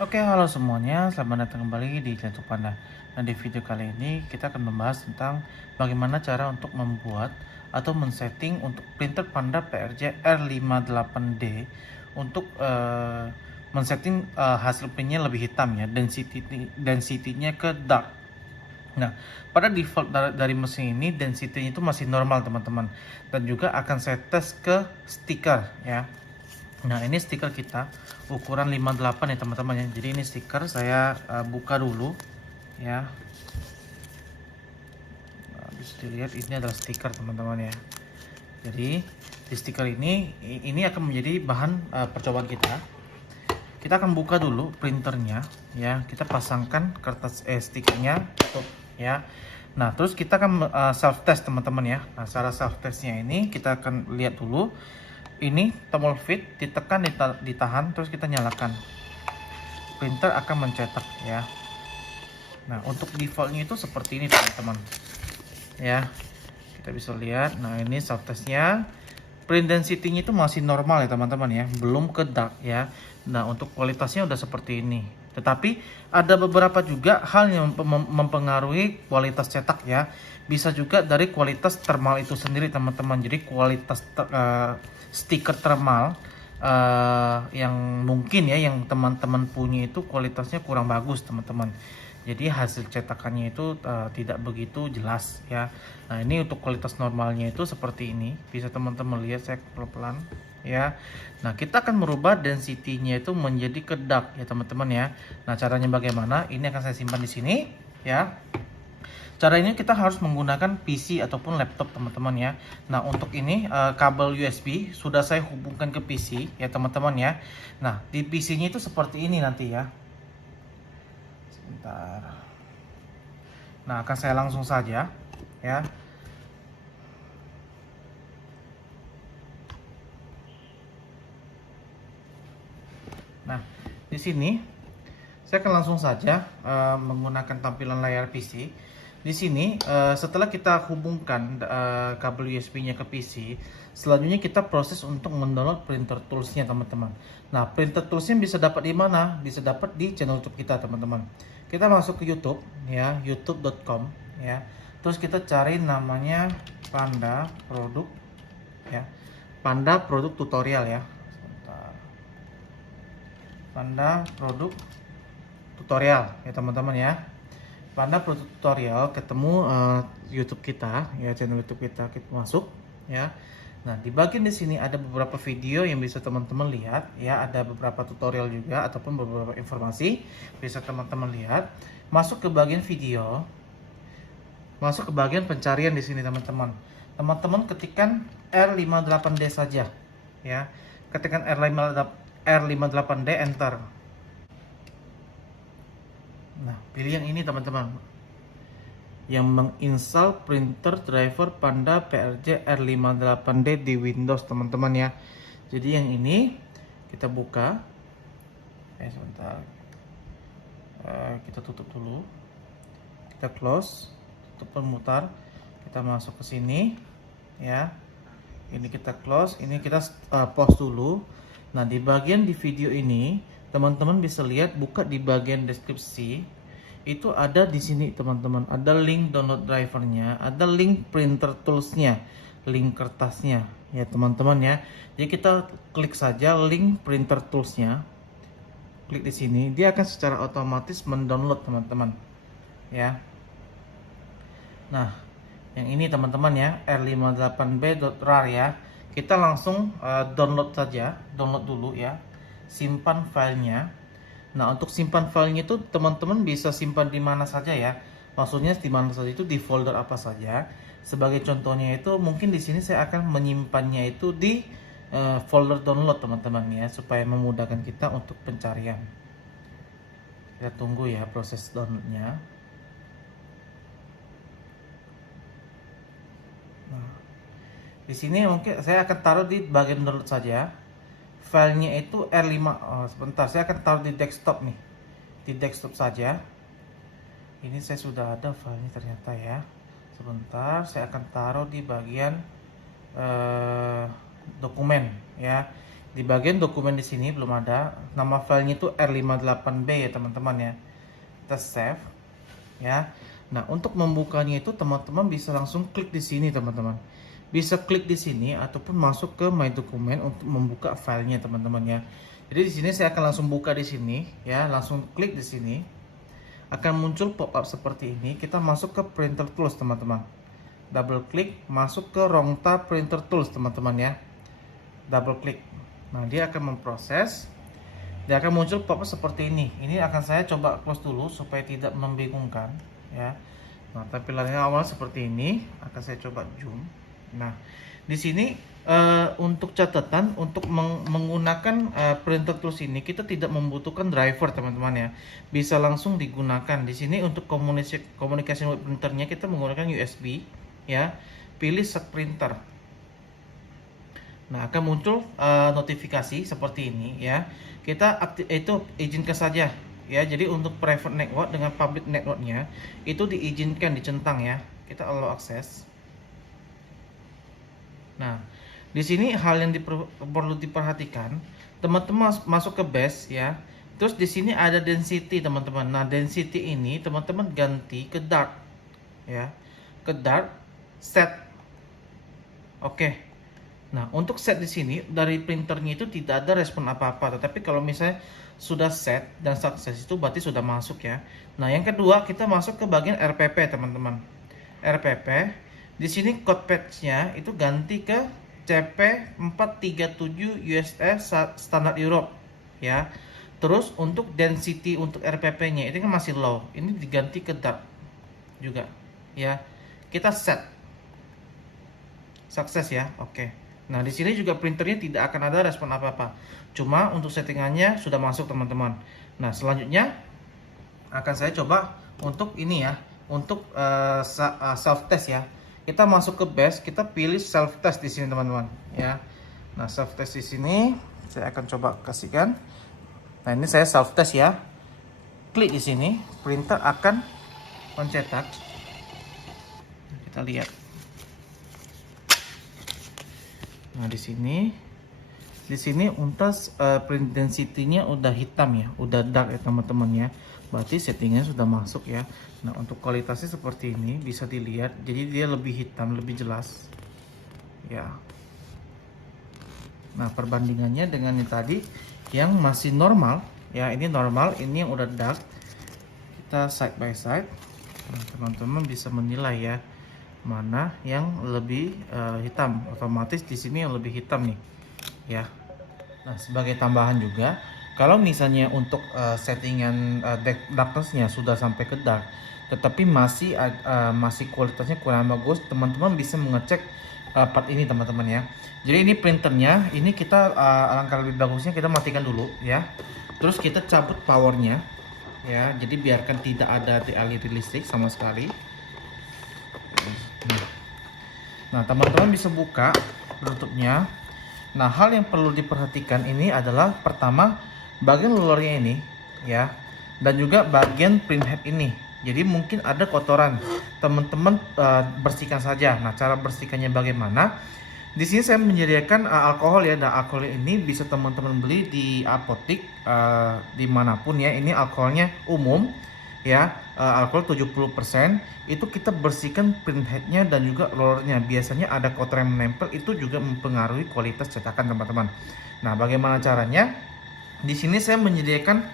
Oke, halo semuanya, selamat datang kembali di Jantung Panda. Nah, di video kali ini kita akan membahas tentang bagaimana cara untuk membuat atau men-setting untuk printer Panda PRJ R58D untuk men-setting hasil printnya lebih hitam ya, density-nya ke dark. Nah, pada default dari mesin ini density-nya itu masih normal teman-teman, dan juga akan saya tes ke stiker ya. Nah, ini stiker kita ukuran 58 ya teman-teman ya. Jadi ini stiker saya buka dulu ya. Nah, bisa dilihat ini adalah stiker teman-teman ya. Jadi di stiker ini akan menjadi bahan percobaan kita. Kita akan buka dulu printernya ya. Kita pasangkan kertas stikernya tuh ya. Nah, terus kita akan self test teman-teman ya. Nah, cara self testnya ini kita akan lihat dulu. Ini tombol feed ditekan, ditahan, terus kita nyalakan. Printer akan mencetak ya. Nah, untuk defaultnya itu seperti ini teman-teman ya. Kita bisa lihat. Nah, ini self testnya. Print density-nya itu masih normal ya teman-teman ya, belum ke dark ya. Nah, untuk kualitasnya udah seperti ini. Tetapi ada beberapa juga hal yang mempengaruhi kualitas cetak ya. Bisa juga dari kualitas thermal itu sendiri teman-teman. Jadi kualitas stiker thermal yang mungkin ya yang teman-teman punya itu kualitasnya kurang bagus teman-teman. Jadi hasil cetakannya itu tidak begitu jelas ya. Nah, ini untuk kualitas normalnya itu seperti ini. Bisa teman-teman lihat, saya pelan-pelan ya. Nah, kita akan merubah density-nya itu menjadi ke dark ya teman-teman ya. Nah, caranya bagaimana? Ini akan saya simpan di sini ya. Cara ini kita harus menggunakan PC ataupun laptop teman-teman ya. Nah, untuk ini kabel USB sudah saya hubungkan ke PC ya teman-teman ya. Nah, di PC-nya itu seperti ini nanti ya. Sebentar. Nah, akan saya langsung saja ya. Nah, di sini saya akan langsung saja menggunakan tampilan layar PC. Di sini setelah kita hubungkan kabel USB-nya ke PC, selanjutnya kita proses untuk mendownload printer tools-nya teman-teman. Nah, printer tools-nya bisa dapat di mana? Bisa dapat di channel YouTube kita teman-teman. Kita masuk ke YouTube ya, youtube.com ya. Terus kita cari namanya Panda Produk ya. Panda Produk Tutorial ya. Sebentar. Panda Produk Tutorial ya teman-teman ya. Panda Produk Tutorial, ketemu YouTube kita ya, channel YouTube kita masuk ya. Nah, di bagian di sini ada beberapa video yang bisa teman-teman lihat ya, ada beberapa tutorial juga ataupun beberapa informasi bisa teman-teman lihat. Masuk ke bagian video, masuk ke bagian pencarian di sini teman-teman. Teman-teman ketikkan R58D saja ya. Ketikkan R58D, enter. Nah, pilih yang ini teman-teman, yang menginstal printer driver Panda PRJ R58D di Windows teman-teman ya. Jadi yang ini kita buka. Sebentar, kita tutup dulu, kita close, tutup pemutar, kita masuk ke sini ya. Ini kita close, ini kita pause dulu. Nah, di bagian di video ini teman-teman bisa lihat, buka di bagian deskripsi itu ada di sini teman-teman, ada link download drivernya, ada link printer toolsnya, link kertasnya ya teman-teman ya. Jadi kita klik saja link printer toolsnya, klik di sini, dia akan secara otomatis mendownload teman-teman ya. Nah, yang ini teman-teman ya, R58B.rar ya. Kita langsung download saja, download dulu ya, simpan filenya. Nah, untuk simpan filenya itu teman-teman bisa simpan di mana saja ya. Maksudnya di mana saja itu, di folder apa saja. Sebagai contohnya itu mungkin di sini saya akan menyimpannya itu di folder download teman-teman ya, supaya memudahkan kita untuk pencarian. Kita tunggu ya proses downloadnya. Nah, di sini mungkin saya akan taruh di bagian download saja. Filenya itu R5. Sebentar, saya akan taruh di desktop nih. Di desktop saja. Ini saya sudah ada filenya ternyata ya. Sebentar, saya akan taruh di bagian dokumen ya. Di bagian dokumen di sini belum ada. Nama filenya itu R58B ya teman-teman ya. Kita save ya. Nah, untuk membukanya itu teman-teman bisa langsung klik di sini teman-teman. Bisa klik di sini ataupun masuk ke My Document untuk membuka filenya teman-teman ya. Jadi di sini saya akan langsung buka di sini ya, langsung klik di sini. Akan muncul pop-up seperti ini. Kita masuk ke Printer Tools teman-teman. Double klik masuk ke Rongta Printer Tools teman-teman ya. Double klik. Nah, dia akan memproses. Dia akan muncul pop-up seperti ini. Ini akan saya coba close dulu supaya tidak membingungkan ya. Nah, tampilannya awal seperti ini. Akan saya coba zoom. Nah, di sini untuk catatan, untuk menggunakan printer tools ini kita tidak membutuhkan driver teman-teman ya. Bisa langsung digunakan. Di sini untuk komunikasi with printernya kita menggunakan USB ya. Pilih set printer. Nah, akan muncul notifikasi seperti ini ya. Kita izinkan saja ya. Jadi untuk private network dengan public networknya itu diizinkan, dicentang ya. Kita allow access. Nah, di sini hal yang perlu diperhatikan, teman-teman masuk ke base ya. Terus di sini ada density teman-teman. Nah, density ini teman-teman ganti ke dark ya. Ke dark set. Oke. Nah, untuk set di sini dari printernya itu tidak ada respon apa-apa, tetapi kalau misalnya sudah set dan sukses itu berarti sudah masuk ya. Nah, yang kedua kita masuk ke bagian RPP teman-teman. RPP di sini code patch-nya itu ganti ke CP437 USS standar Europe ya. Terus untuk density untuk RPP-nya itu kan masih low, ini diganti ke dark juga ya. Kita set sukses ya. Oke. Nah, di sini juga printernya tidak akan ada respon apa-apa. Cuma untuk settingannya sudah masuk teman-teman. Nah, selanjutnya akan saya coba untuk ini ya, untuk self test ya. Kita masuk ke base, kita pilih self test di sini teman-teman ya. Nah, self test di sini saya akan coba kasihkan. Nah, ini saya self test ya. Klik di sini, printer akan mencetak. Kita lihat. Nah, di sini untas print density-nya udah hitam ya, udah dark ya teman-teman ya. Berarti settingnya sudah masuk ya. Nah, untuk kualitasnya seperti ini bisa dilihat, jadi dia lebih hitam, lebih jelas ya. Nah, perbandingannya dengan yang tadi yang masih normal ya, ini normal, ini yang udah dark. Kita side by side. Nah, teman-teman bisa menilai ya mana yang lebih hitam. Otomatis di sini yang lebih hitam nih ya. Nah, sebagai tambahan juga, kalau misalnya untuk settingan darkness-nya sudah sampai ke dark tetapi masih kualitasnya kurang bagus, teman-teman bisa mengecek part ini teman-teman ya. Jadi ini printernya, ini kita alangkah lebih bagusnya kita matikan dulu ya. Terus kita cabut powernya ya, jadi biarkan tidak ada aliran listrik sama sekali. Nah, teman-teman bisa buka penutupnya. Nah, hal yang perlu diperhatikan ini adalah pertama bagian luarnya ini ya, dan juga bagian print head ini. Jadi mungkin ada kotoran, teman-teman bersihkan saja. Nah, cara bersihkannya bagaimana? Di sini saya menyediakan alkohol ya. Dan alkohol ini bisa teman-teman beli di apotik dimanapun ya. Ini alkoholnya umum ya, alkohol 70%. Itu kita bersihkan print headnya dan juga rollерnya. Biasanya ada kotoran yang menempel, itu juga mempengaruhi kualitas cetakan teman-teman. Nah, bagaimana caranya? Di sini saya menyediakan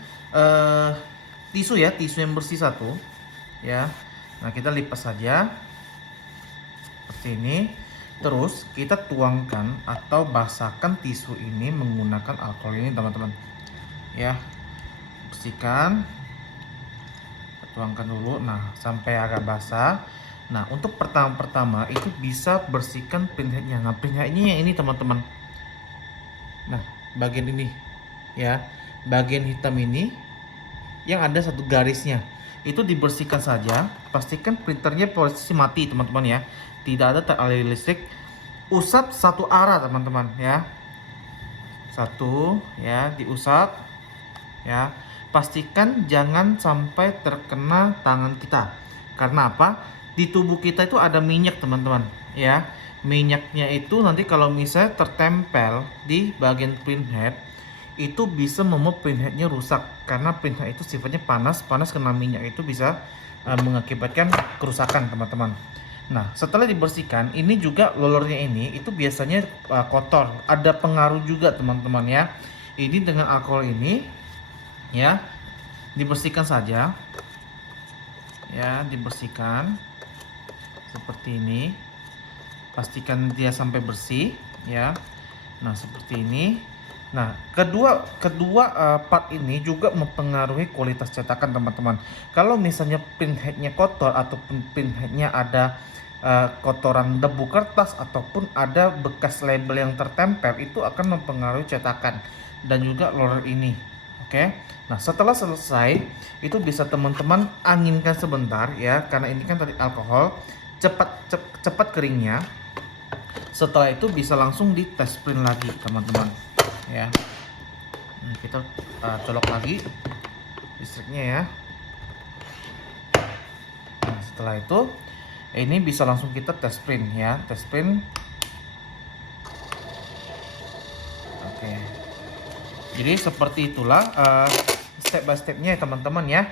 tisu ya, tisu yang bersih satu ya. Nah, kita lipat saja seperti ini. Terus kita tuangkan atau basahkan tisu ini menggunakan alkohol ini teman-teman ya. Bersihkan, tuangkan dulu. Nah, sampai agak basah. Nah, untuk pertama itu bisa bersihkan print headnya. Nah, print headnya yang ini teman-teman. Nah, bagian ini ya, bagian hitam ini yang ada satu garisnya itu dibersihkan saja. Pastikan printernya posisi mati teman-teman ya, tidak ada aliran listrik. Usap satu arah teman-teman ya, satu ya, diusap ya. Pastikan jangan sampai terkena tangan kita. Karena apa? Di tubuh kita itu ada minyak teman-teman ya, minyaknya itu nanti kalau misalnya tertempel di bagian printhead itu bisa membuat printheadnya rusak, karena printhead itu sifatnya panas kena minyak itu bisa mengakibatkan kerusakan teman-teman. Nah, setelah dibersihkan, ini juga rolernya ini itu biasanya kotor, ada pengaruh juga teman-teman ya. Ini dengan alkohol ini ya, dibersihkan saja ya, dibersihkan seperti ini, pastikan dia sampai bersih ya. Nah, seperti ini. Nah, kedua part ini juga mempengaruhi kualitas cetakan teman-teman. Kalau misalnya printheadnya kotor ataupun printheadnya ada kotoran debu kertas ataupun ada bekas label yang tertempel, itu akan mempengaruhi cetakan dan juga roller ini. Oke. Nah, setelah selesai itu bisa teman-teman anginkan sebentar ya, karena ini kan tadi alkohol, cepat keringnya. Setelah itu bisa langsung di test print lagi teman-teman ya. Nah, kita colok lagi listriknya ya. Nah, setelah itu ini bisa langsung kita test print ya, test print. Oke, jadi seperti itulah step by stepnya ya teman-teman ya.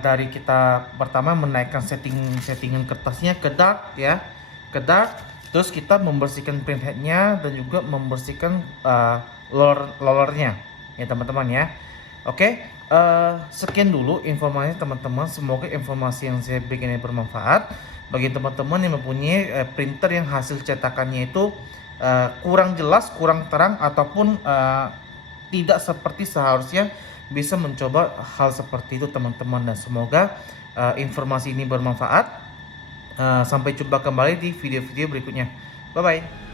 Dari kita pertama menaikkan settingan kertasnya ke dark ya, ke dark. Terus kita membersihkan printheadnya dan juga membersihkan rollernya ya teman-teman ya. Oke, sekian dulu informasinya teman-teman. Semoga informasi yang saya berikan ini bermanfaat bagi teman-teman yang mempunyai printer yang hasil cetakannya itu kurang jelas, kurang terang, ataupun tidak seperti seharusnya. Bisa mencoba hal seperti itu teman-teman, dan semoga informasi ini bermanfaat. Sampai jumpa kembali di video-video berikutnya. Bye bye.